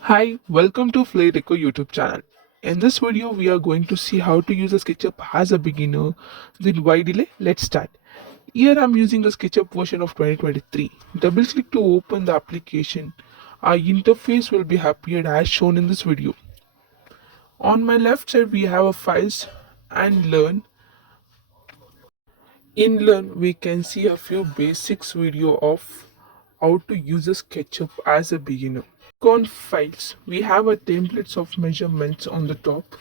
Hi, welcome to Flay Deco YouTube channel. In this video, we are going to see how to use a SketchUp as a beginner. Then why delay? Let's start. Here I'm using the SketchUp version of 2023. Double click to open the application. Our interface will be appeared as shown in this video. On my left side, we have a files and learn. In learn, we can see a few basics video of how to use a SketchUp as a beginner. On files, we have a templates of measurements on the top.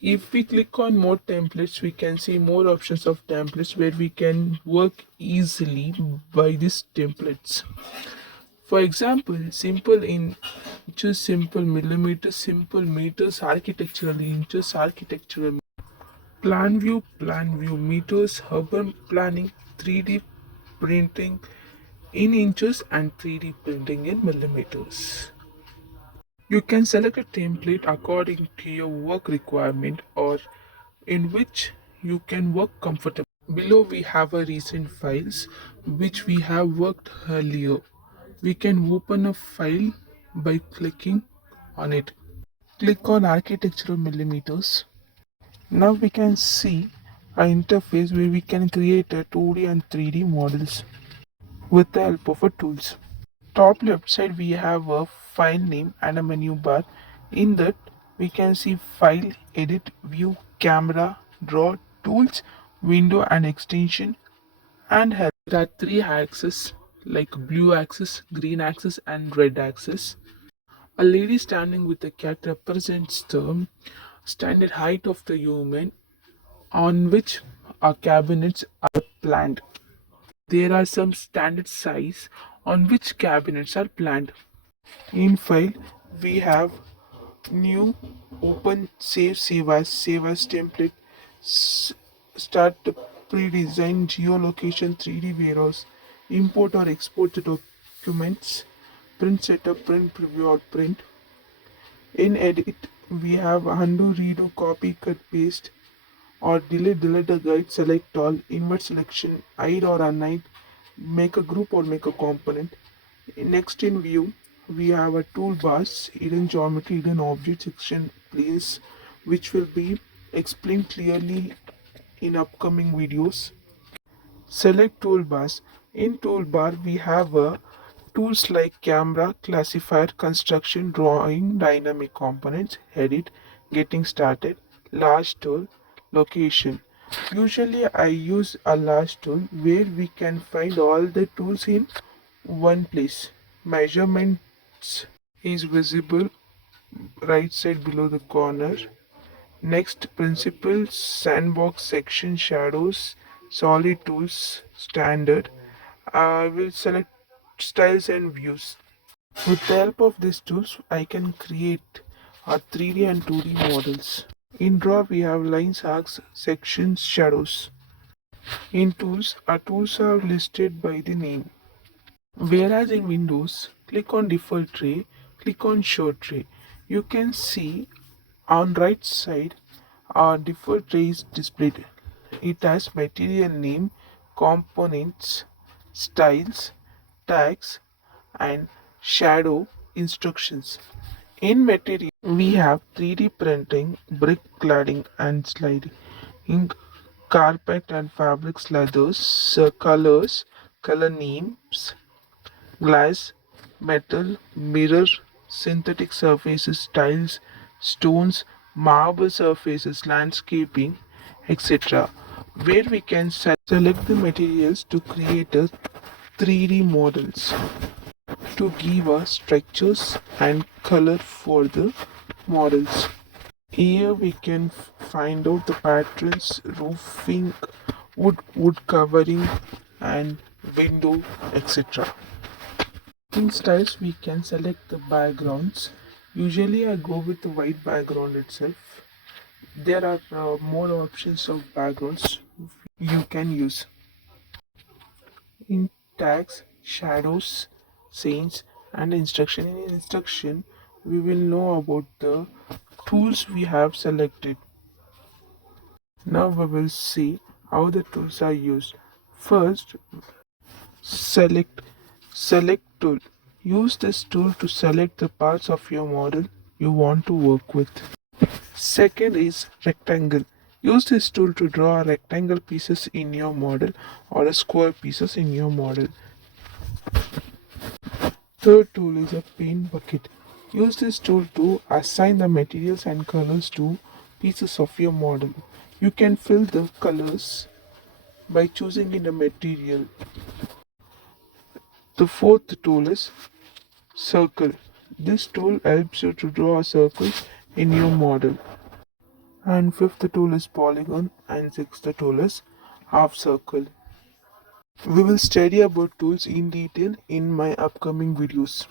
If we click on more templates, we can see more options of templates where we can work easily by these templates. For example, simple inches, simple millimeters, simple meters, architectural inches, architectural plan view meters, urban planning, 3D printing in inches and 3D printing in millimeters. You can select a template according to your work requirement or in which you can work comfortably. Below we have a recent files which we have worked earlier. We can open a file by clicking on it. Click on architectural millimeters. Now we can see an interface where we can create a 2D and 3D models with the help of a tools. Top left side we have a file name and a menu bar. In that we can see file, edit, view, camera, draw, tools, window and extension and help. There are three axes like blue axis, green axis and red axis. A lady standing with a cat represents the standard height of the human on which our cabinets are planned. There are some standard size on which cabinets are planned. In file, we have new open save as template. Start the pre-designed geolocation 3D warehouse. Import or export the documents. Print setup, print preview or print. In edit, we have undo, redo, copy, cut, paste or delete a guide, select all, invert selection, hide or unhide, make a group or make a component. Next in view, we have a toolbars, hidden geometry, hidden object section planes, which will be explained clearly in upcoming videos. Select toolbars. In toolbar, we have tools like camera, classifier, construction, drawing, dynamic components, edit, getting started, large tool, location. Usually I use a large tool where we can find all the tools in one place. Measurements is visible right side below the corner. Next, principles, sandbox section, shadows, solid tools, standard. I will select styles and views. With the help of these tools, I can create a 3D and 2D models. In draw, we have lines, arcs, sections, shadows. In tools, our tools are listed by the name. Whereas in Windows, click on default tray, click on show tray. You can see on right side our default tray is displayed. It has material name, components, styles, tags and shadow instructions. In material we have 3D printing, brick cladding and sliding, ink, carpet and fabrics, leathers, colors, color names, glass, metal, mirror, synthetic surfaces, tiles, stones, marble surfaces, landscaping, etc. Where we can select the materials to create a 3D models to give us structures and color for the models. Here we can find out the patterns, roofing, wood covering and window, etc. In styles, we can select the backgrounds. Usually, I go with the white background itself. There are more options of backgrounds you can use. In tags, shadows, scenes, and instruction. In instruction, we will know about the tools we have selected. Now we will see how the tools are used. First, select tool. Use this tool to select the parts of your model you want to work with. Second is rectangle. Use this tool to draw rectangle pieces in your model or a square pieces in your model. Third tool is a paint bucket. Use this tool to assign the materials and colors to pieces of your model. You can fill the colors by choosing in a material. The fourth tool is circle. This tool helps you to draw a circle in your model. And fifth tool is polygon and sixth tool is half circle. We will study about tools in detail in my upcoming videos.